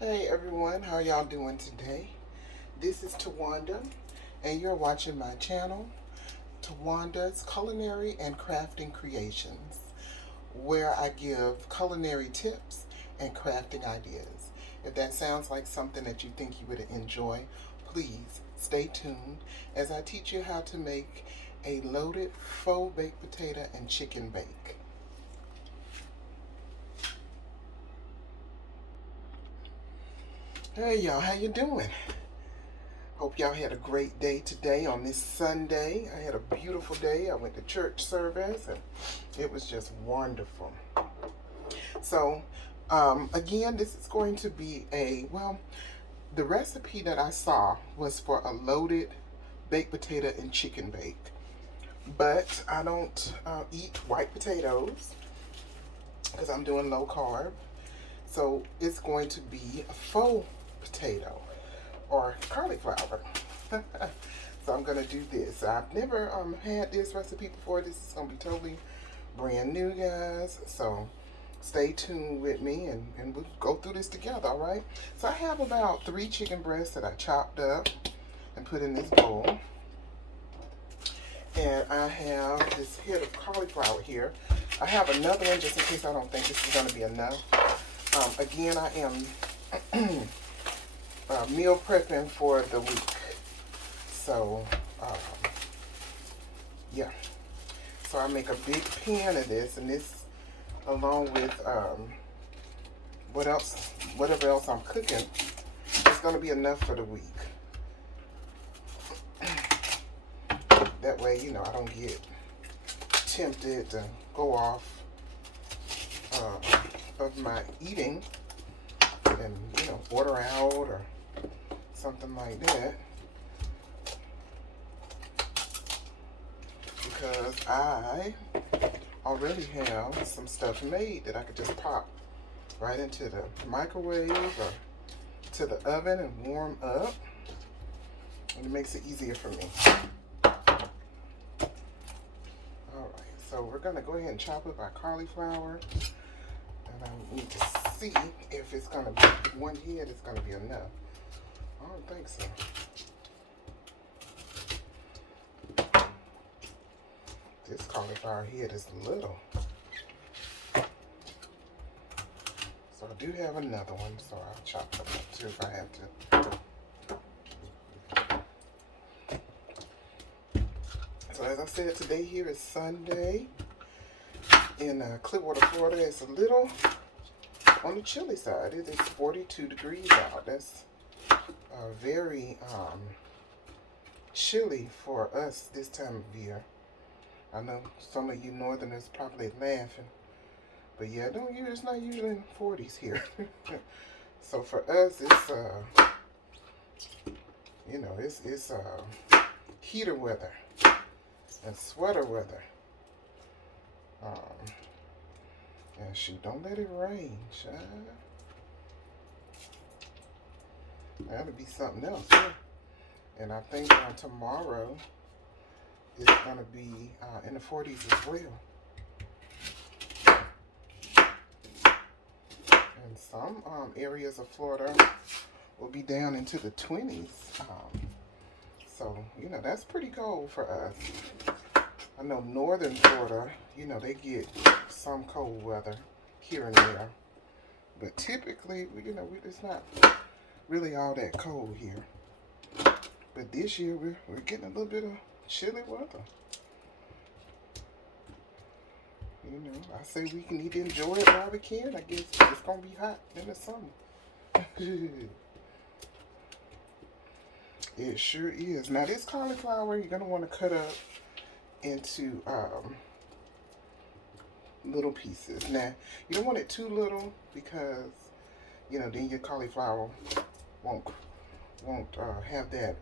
Hey everyone, how y'all doing today? This is Tawanda, and you're watching my channel, Tawanda's Culinary and Crafting Creations, where I give culinary tips and crafting ideas. If that sounds like something that you think you would enjoy, please stay tuned as I teach you how to make a loaded faux baked potato and chicken bake. Hey y'all, how you doing? Hope y'all had a great day today on this Sunday. I had a beautiful day. I went to church service and it was just wonderful. So, again, this is going to be the recipe that I saw was for a loaded baked potato and chicken bake. But I don't eat white potatoes because I'm doing low carb. So it's going to be a faux potato or cauliflower. So I'm gonna do this. I've never had this recipe before. This is gonna be totally brand new, guys. So stay tuned with me and we'll go through this together, all right? So I have about 3 chicken breasts that I chopped up and put in this bowl. And I have this head of cauliflower here. I have another one just in case I don't think this is gonna be enough. Again, I am meal prepping for the week. So, yeah. So I make a big pan of this, and this, along with whatever else I'm cooking, it's going to be enough for the week. That way, I don't get tempted to go off of my eating and, order out or something like that. Because I already have some stuff made that I could just pop right into the microwave or to the oven and warm up. And it makes it easier for me. Alright, so we're going to go ahead and chop up our cauliflower. And I need to see if it's going to be, one head is going to be enough. I don't think so. This cauliflower head is little. So I do have another one, so I'll chop them up too if I have to. So as I said, today here is Sunday in Clearwater, Florida. It's a little on the chilly side. It is 42 degrees out. That's very chilly for us this time of year. I know some of you northerners probably laughing, but yeah, it's not usually in the 40s here. So for us, it's heater weather and sweater weather. And shoot, don't let it rain, child. That'll be something else. Yeah. And I think tomorrow it's going to be in the 40s as well. And some areas of Florida will be down into the 20s. So, that's pretty cold for us. I know northern Florida, they get some cold weather here and there. But typically, it's not really all that cold here. But this year, we're getting a little bit of chilly weather. I say we can need to enjoy it while we can. I guess it's going to be hot in the summer. It sure is. Now, this cauliflower, you're going to want to cut up into little pieces. Now, you don't want it too little because, then your cauliflower won't have that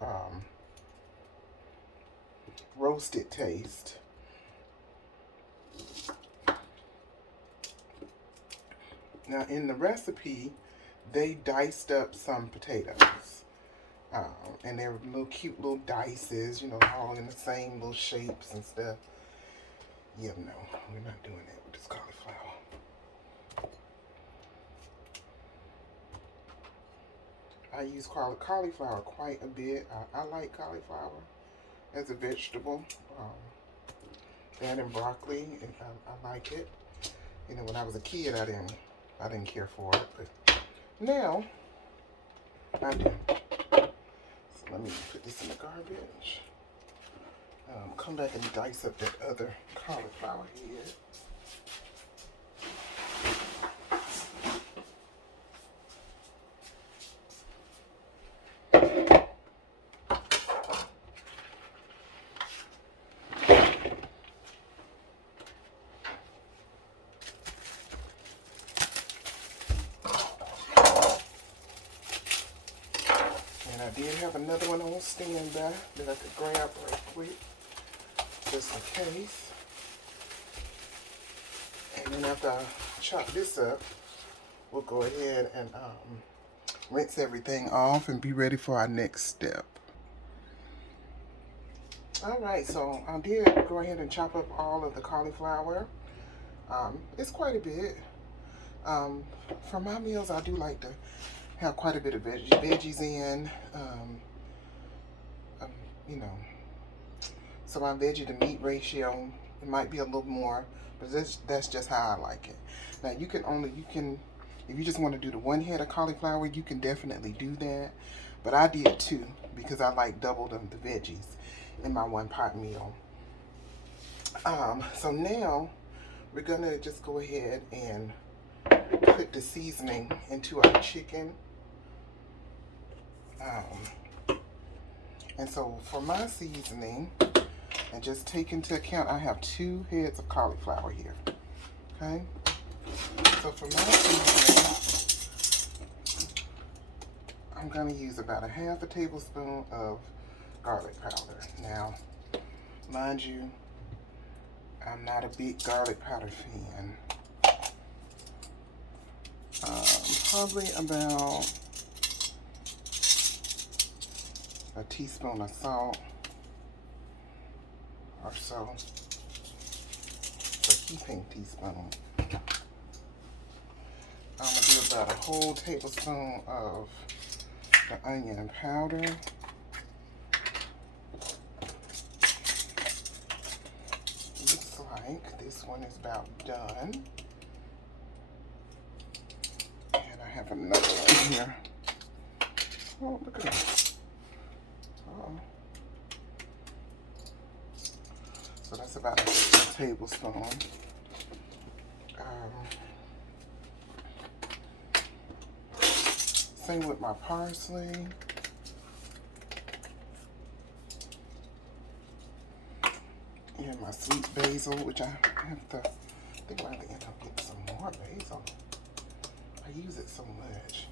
roasted taste. Now, in the recipe, they diced up some potatoes. And they're little cute little dices, all in the same little shapes and stuff. Yeah, no, we're not doing that with this cauliflower. I use cauliflower quite a bit. I like cauliflower as a vegetable. That and broccoli, and I like it. You know, when I was a kid, I didn't care for it, but now I do. So let me put this in the garbage. Come back and dice up that other cauliflower head. And I did have another one on standby that I could grab right quick, just in case. And then after I chop this up, we'll go ahead and rinse everything off and be ready for our next step. Alright, so I did go ahead and chop up all of the cauliflower. It's quite a bit. For my meals, I do like to have quite a bit of veggies in. You know, so my veggie to meat ratio, it might be a little more, but that's just how I like it. Now you can, if you just want to do the one head of cauliflower, you can definitely do that. But I did two because I like double the veggies in my one pot meal. So now we're gonna just go ahead and put the seasoning into our chicken. And so for my seasoning, and just take into account, I have 2 heads of cauliflower here. Okay. So for my seasoning, I'm gonna use about a half a tablespoon of garlic powder. Now, mind you, I'm not a big garlic powder fan. Probably about a teaspoon of salt or so, a heaping teaspoon. I'm gonna do about a whole tablespoon of the onion powder. Looks like this one is about done. And I have another one here. Oh, look at that. So that's about a tablespoon. Same with my parsley. And my sweet basil, which I have to, I think I might end up getting some more basil. I use it so much.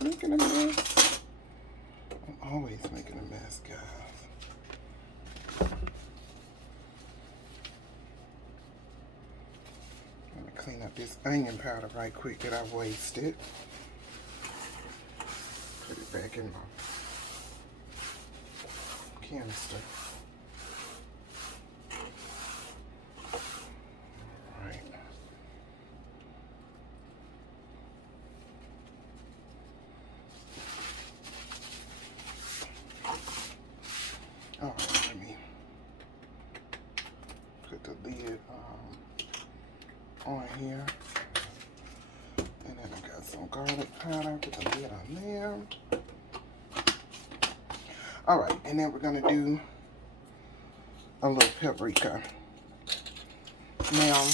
Making a mess. I'm always making a mess, guys. Let me clean up this onion powder right quick that I wasted. Put it back in my canister. Alright, let me put the lid on here. And then I got some garlic powder. Put the lid on there. Alright, and then we're going to do a little paprika. Now,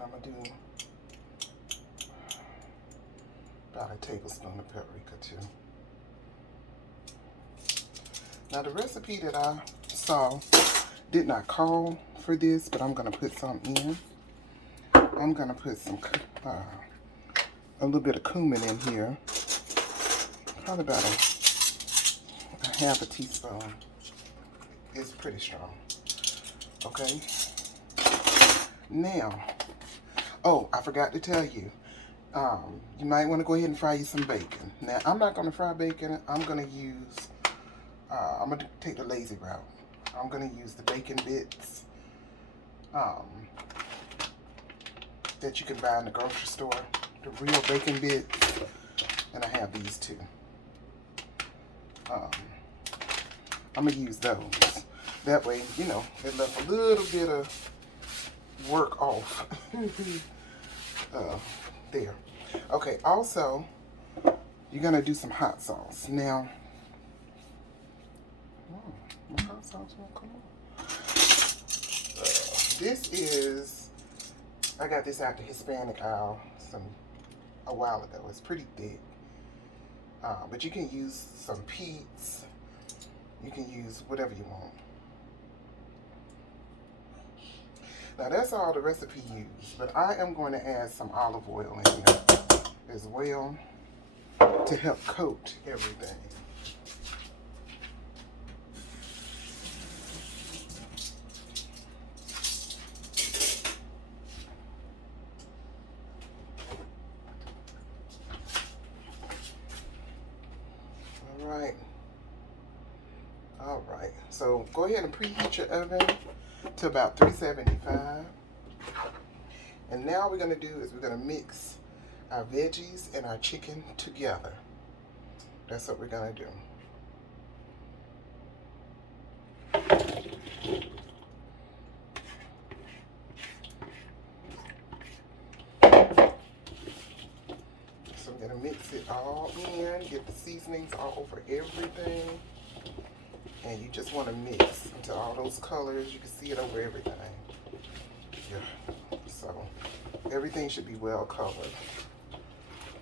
I'm going to do about a tablespoon of paprika too. Now the recipe that I saw did not call for this, but I'm going to put some in. I'm going to put some, a little bit of cumin in here. Probably about a half a teaspoon. It's pretty strong. Okay. Now, oh, I forgot to tell you. You might want to go ahead and fry you some bacon. Now, I'm not going to fry bacon. I'm going to use, I'm going to take the lazy route. I'm going to use the bacon bits that you can buy in the grocery store. The real bacon bits. And I have these too. I'm going to use those. That way, you know, it left a little bit of work off. There. Okay, also, you're going to do some hot sauce. Now, my hot sauce won't come on. This is, I got this out the Hispanic aisle a while ago. It's pretty thick. But you can use some Pete's. You can use whatever you want. Now that's all the recipe used, but I am going to add some olive oil in here as well to help coat everything. All right, so go ahead and preheat your oven to about 375. And now what we're going to do is we're going to mix our veggies and our chicken together. That's what we're going to do. So I'm going to mix it all in, get the seasonings all over everything. And you just want to mix until all those colors, you can see it over everything. Yeah. So everything should be well covered.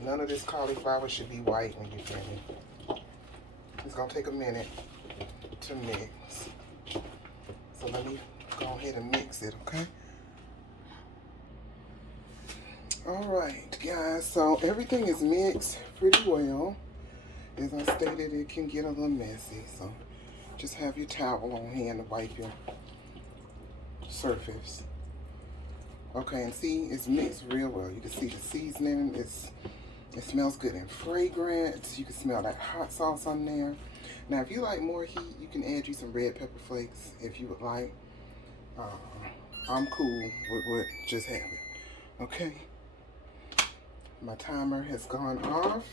None of this cauliflower should be white when you're finished. It's going to take a minute to mix. So let me go ahead and mix it, okay? All right, guys. So everything is mixed pretty well. As I stated, it can get a little messy. So just have your towel on hand to wipe your surface. Okay, and see, it's mixed real well. You can see the seasoning. It smells good and fragrant. You can smell that hot sauce on there. Now, if you like more heat, you can add you some red pepper flakes if you would like. I'm cool with just having. Okay. My timer has gone off.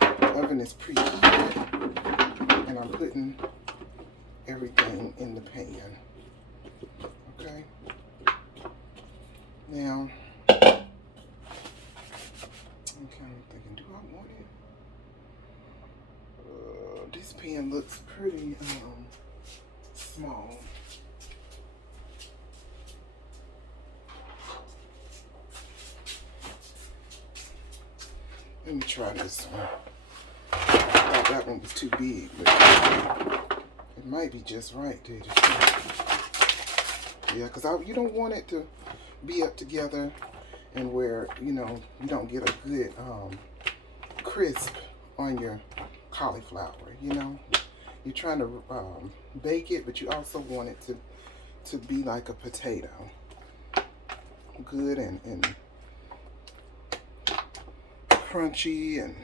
The oven is preheated, and I'm putting everything in the pan. Okay. Now, I'm kind of thinking, do I want it? This pan looks pretty small. Let me try this one. I thought that one was too big, but it might be just right, dude. Yeah, because you don't want it to be up together and where, you know, you don't get a good crisp on your cauliflower, you know. You're trying to bake it, but you also want it to be like a potato. Good and crunchy and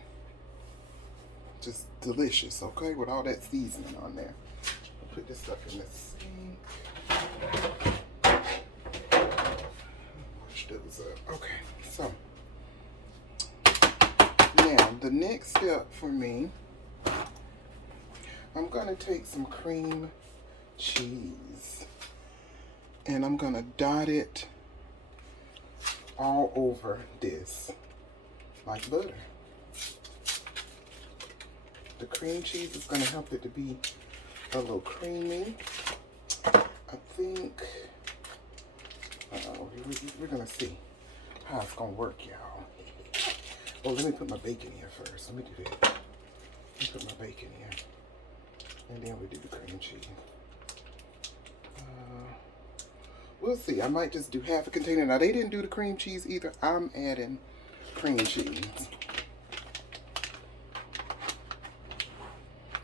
just delicious, okay, with all that seasoning on there. I'll put this stuff in the sink. Wash those up. Okay, so now the next step for me, I'm gonna take some cream cheese and I'm gonna dot it all over this like butter. The cream cheese is going to help it to be a little creamy. I think, we're going to see how it's going to work, y'all. Well, let me put my bacon in first. Let me do that. Let me put my bacon in. And then we do the cream cheese. We'll see. I might just do half a container. Now, they didn't do the cream cheese either. I'm adding cream cheese.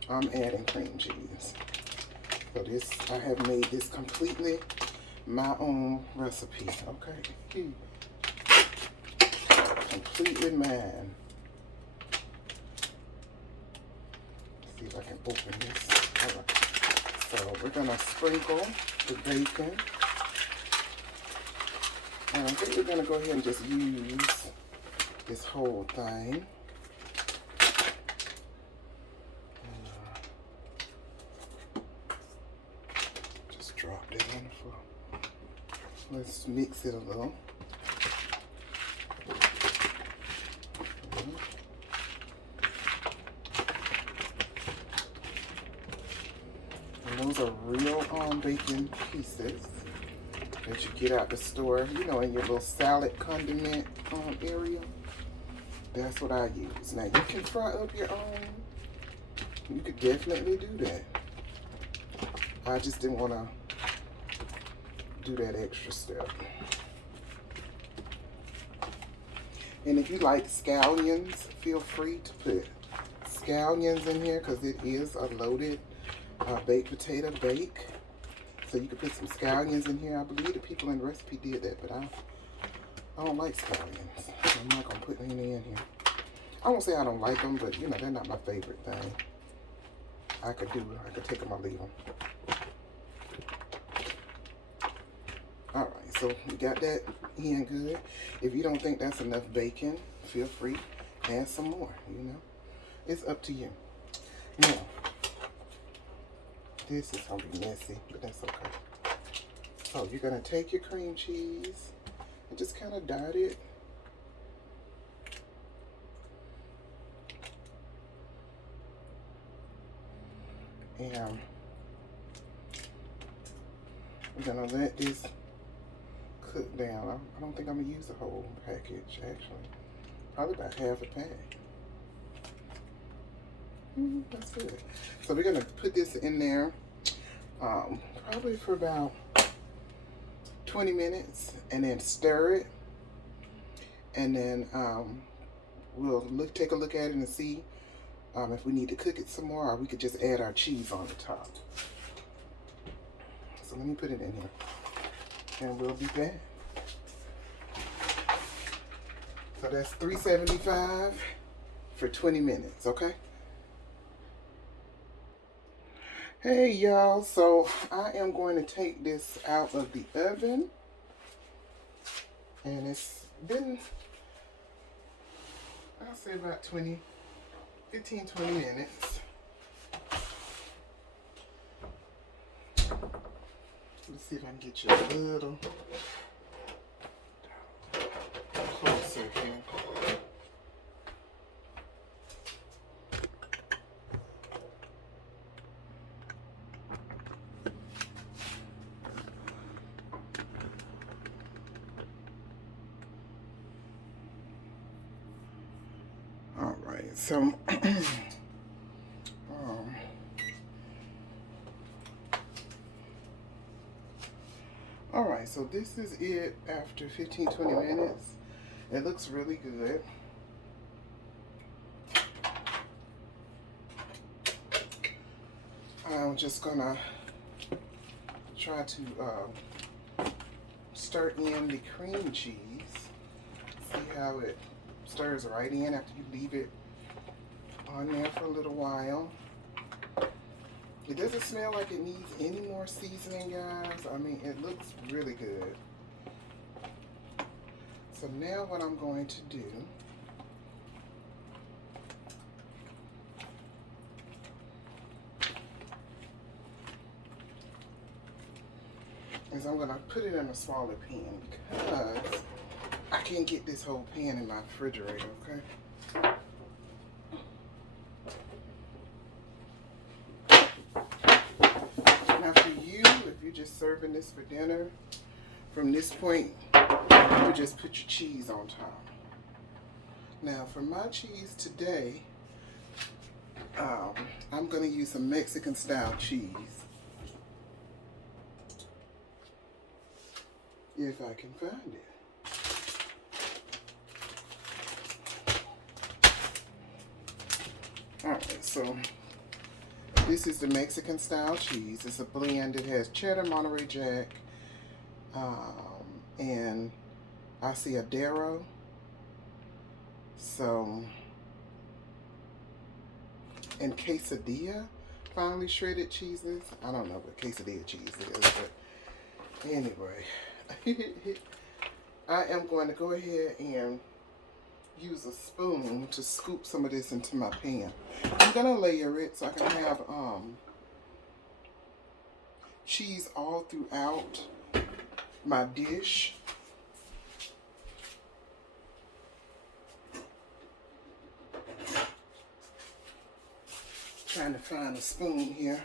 I'm adding cream cheese. So this, I have made this completely my own recipe, okay? Completely mine. Let's see if I can open this. All right. So we're gonna sprinkle the bacon. And I think we're gonna go ahead and just use this whole thing. Just drop that in for, let's mix it a little. And those are real bacon pieces that you get out the store, you know, in your little salad condiment area. That's what I use. Now, you can fry up your own. You could definitely do that. I just didn't want to do that extra step. And if you like scallions, feel free to put scallions in here because it is a loaded baked potato bake. So you could put some scallions in here. I believe the people in the recipe did that, but I don't like scallions. So I'm not going to put any in here. I won't say I don't like them, but you know, they're not my favorite thing. I could take them or leave them. Alright, so we got that in good. If you don't think that's enough bacon, feel free, add some more, you know. It's up to you. Now, this is going to be messy, but that's okay. So you're going to take your cream cheese and just kind of dot it. And we're going to let this cook down. I don't think I'm going to use the whole package, actually. Probably about half a pack. That's good. So we're going to put this in there probably for about 20 minutes and then stir it. And then we'll take a look at it and see if we need to cook it some more, or we could just add our cheese on the top. So let me put it in here and we'll be back. So that's $3.75 for 20 minutes, okay? Hey y'all, so I am going to take this out of the oven, and it's been, I'll say about 15, 20 minutes. Let's see if I can get you a little closer here. So, all right, so this is it after 15, 20 minutes. It looks really good. I'm just gonna try to stir in the cream cheese. See how it stirs right in after you leave it on there for a little while. It doesn't smell like it needs any more seasoning, guys. I mean, it looks really good. So now what I'm going to do is I'm going to put it in a smaller pan because I can't get this whole pan in my refrigerator, okay? Now for you, if you're just serving this for dinner, from this point, you just put your cheese on top. Now for my cheese today, I'm going to use some Mexican style cheese. If I can find it. Alright, so this is the Mexican style cheese. It's a blend. It has cheddar, Monterey Jack, and asadero. So, and quesadilla. finely shredded cheeses. I don't know what quesadilla cheese is, but anyway. I am going to go ahead and use a spoon to scoop some of this into my pan. I'm going to layer it so I can have cheese all throughout my dish. Trying to find a spoon here.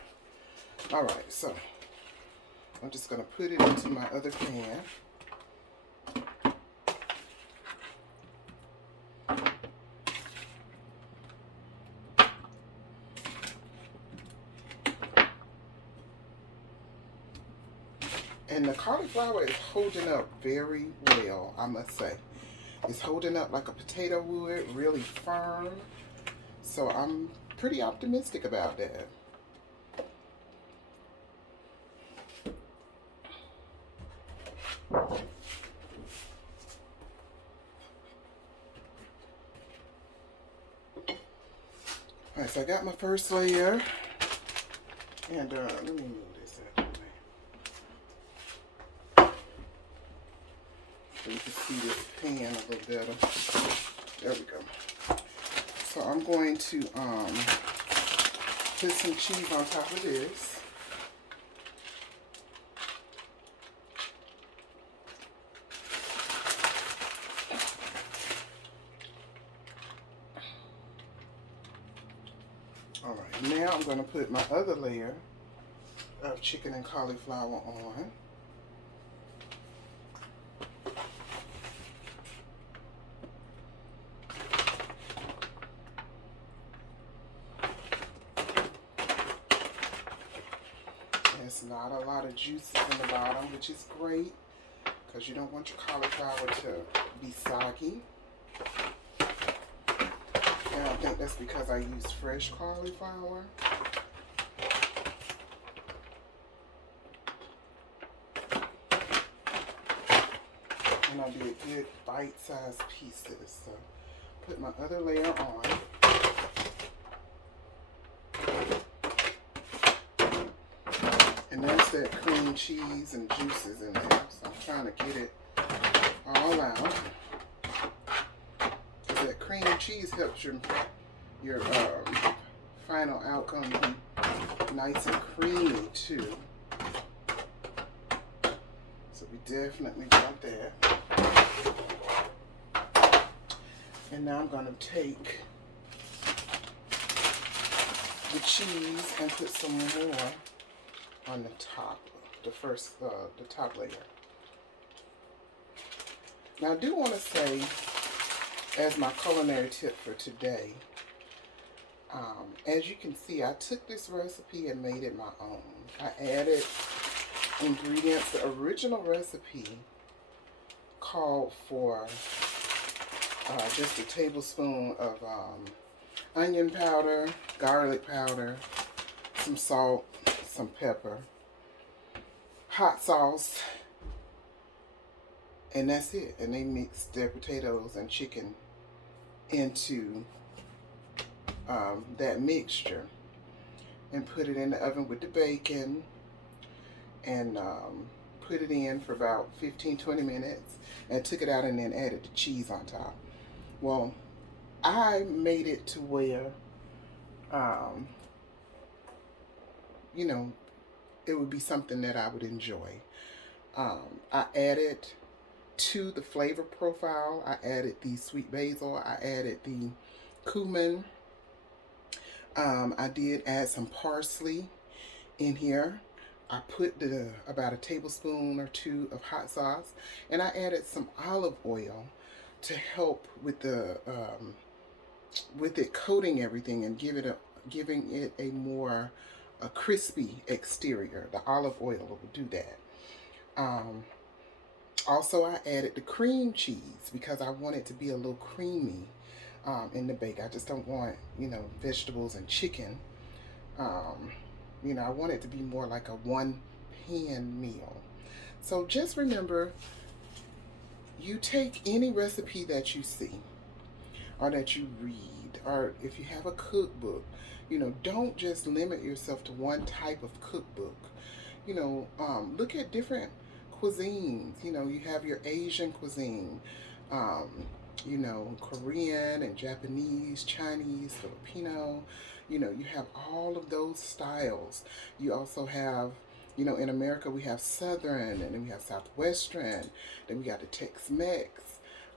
All right, so I'm just going to put it into my other pan. And the cauliflower is holding up very well, I must say. It's holding up like a potato would, really firm. So I'm pretty optimistic about that. Alright, so I got my first layer. And let me move this out of the way. So you can see this pan a little better. There we go. So I'm going to put some cheese on top of this. Alright, now I'm going to put my other layer of chicken and cauliflower on. There's not a lot of juices in the bottom, which is great because you don't want your cauliflower to be soggy. And I think that's because I use fresh cauliflower. And I did good bite-sized pieces. So put my other layer on. And there's that cream cheese and juices in there. So I'm trying to get it all out. Because that cream cheese helps your final outcome be nice and creamy too. So we definitely want that. And now I'm going to take the cheese and put some more on the top, the top layer. Now I do want to say, as my culinary tip for today, as you can see, I took this recipe and made it my own. I added ingredients. The original recipe called for just a tablespoon of onion powder, garlic powder, some salt, some pepper, hot sauce, and that's it. And they mixed their potatoes and chicken into that mixture and put it in the oven with the bacon and put it in for about 15-20 minutes and took it out and then added the cheese on top. Well, I made it to where you know, it would be something that I would enjoy. I added to the flavor profile, I added the sweet basil, I added the cumin, I did add some parsley in here. I put about a tablespoon or two of hot sauce, and I added some olive oil to help with it coating everything and giving it a more crispy exterior. The olive oil will do that. Also, I added the cream cheese because I want it to be a little creamy in the bake. I just don't want, vegetables and chicken. I want it to be more like a one-pan meal. So just remember, you take any recipe that you see or that you read, or if you have a cookbook, You know, don't just limit yourself to one type of cookbook. You know, look at different cuisines. You know, you have your Asian cuisine, um, you know, Korean and Japanese, Chinese, Filipino. You know, you have all of those styles. You also have, you know, in America we have Southern, and then we have Southwestern, then we got the Tex-Mex.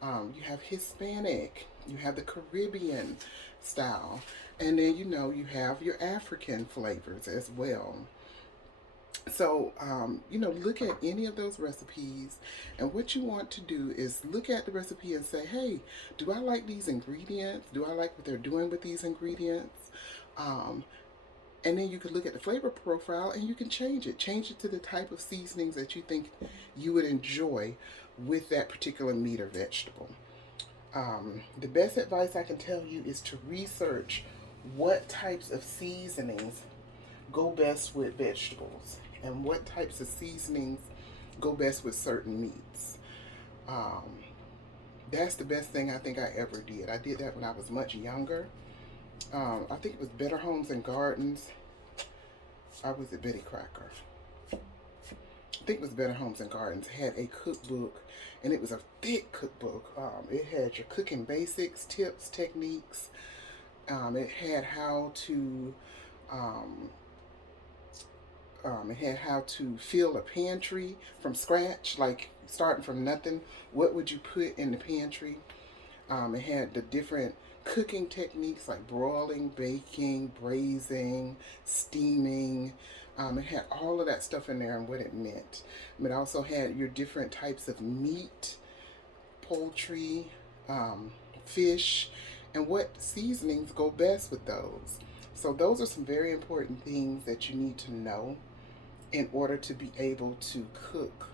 You have Hispanic, you have the Caribbean style, and then, you know, you have your African flavors as well. So, you know, look at any of those recipes, and what you want to do is look at the recipe and say, hey, do I like these ingredients? Do I like what they're doing with these ingredients? Um, and then you can look at the flavor profile and you can change it. Change it to the type of seasonings that you think you would enjoy with that particular meat or vegetable. The best advice I can tell you is to research what types of seasonings go best with vegetables and what types of seasonings go best with certain meats. Um, that's the best thing I think I ever did. I did that when I was much younger. I think it was Better Homes and Gardens. I was at Betty Crocker. I think it was Better Homes and Gardens. Had a cookbook, and it was a thick cookbook. It had your cooking basics, tips, techniques. It had how to um, it had how to fill a pantry from scratch, like starting from nothing. What would you put in the pantry? It had the different cooking techniques like broiling, baking, braising, steaming. It had all of that stuff in there and what it meant. It also had your different types of meat, poultry, fish, and what seasonings go best with those. So those are some very important things that you need to know in order to be able to cook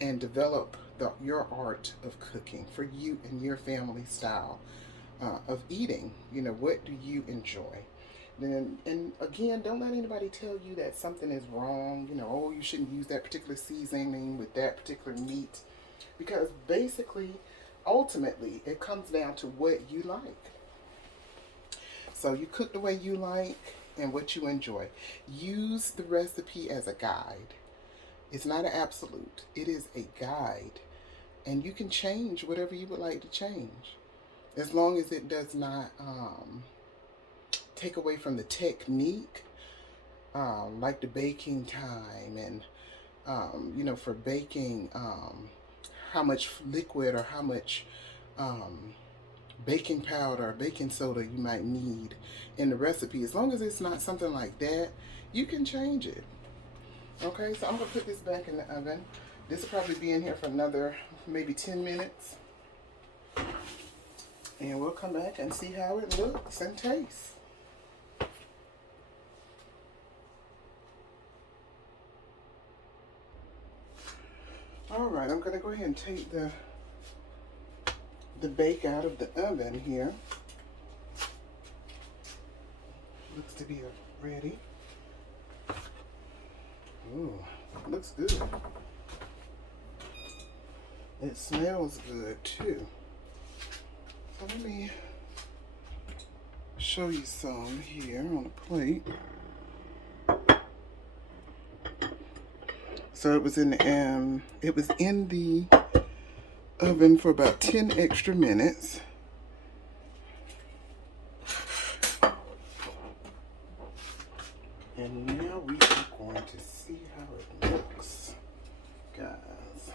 and develop your art of cooking for you and your family style of eating. You know, what do you enjoy? Then, and again, don't let anybody tell you that something is wrong. You know, oh, you shouldn't use that particular seasoning with that particular meat, because basically, ultimately, it comes down to what you like. So you cook the way you like and what you enjoy. Use the recipe as a guide. It's not an absolute. It is a guide. And you can change whatever you would like to change, as long as it does not take away from the technique, like the baking time and, you know, for baking, how much liquid or how much baking powder or baking soda you might need in the recipe. As long as it's not something like that, you can change it. Okay, so I'm going to put this back in the oven. This will probably be in here for another maybe 10 minutes. And we'll come back and see how it looks and tastes. Alright, I'm going to go ahead and take the bake out of the oven here. Looks to be ready. Ooh, looks good. It smells good too. So let me show you some here on a plate. So it was in the oven for about 10 extra minutes. And now we are going to see how it looks, guys.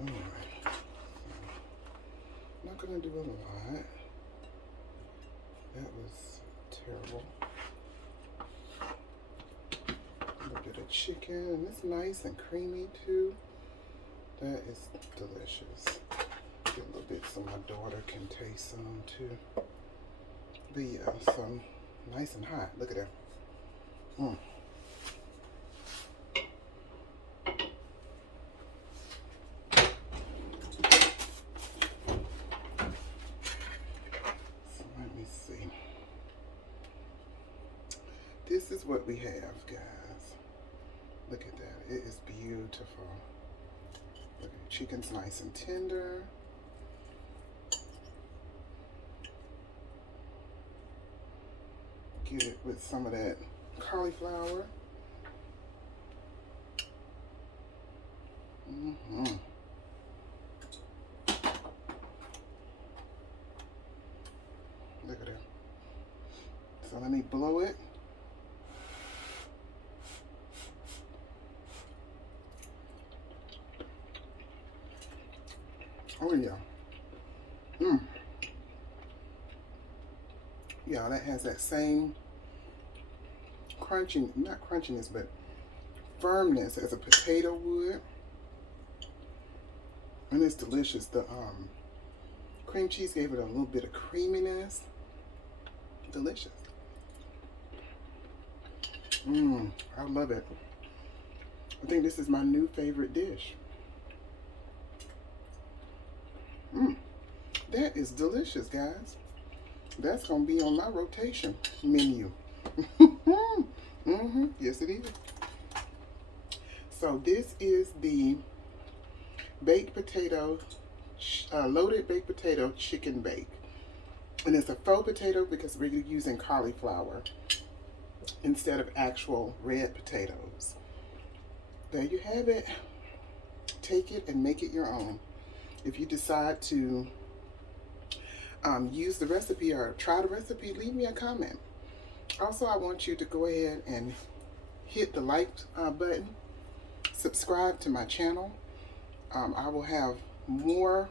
Alright. Not gonna do a lot. That was terrible. A little bit of chicken, and it's nice and creamy too. That is delicious. Get a little bit so my daughter can taste some too. But yeah, so nice and hot. Look at that. Mm. So let me see. This is what we have, guys. Look at that. It is beautiful. Look at the chicken's nice and tender. get it with some of that cauliflower. Look at that. So let me blow it. Oh yeah. Yeah, that has that same crunching, not crunchiness, but firmness as a potato would. And it's delicious. The cream cheese gave it a little bit of creaminess. Delicious. I love it. I think this is my new favorite dish. That is delicious, guys. That's going to be on my rotation menu. Yes, it is. So this is the baked potato, loaded baked potato chicken bake. And it's a faux potato because we're using cauliflower instead of actual red potatoes. There you have it. Take it and make it your own. If you decide to use the recipe or try the recipe, leave me a comment. Also, I want you to go ahead and hit the like button. Subscribe to my channel. I will have more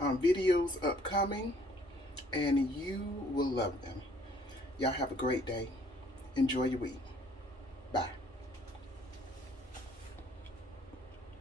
videos upcoming, and you will love them. Y'all have a great day. Enjoy your week. Bye.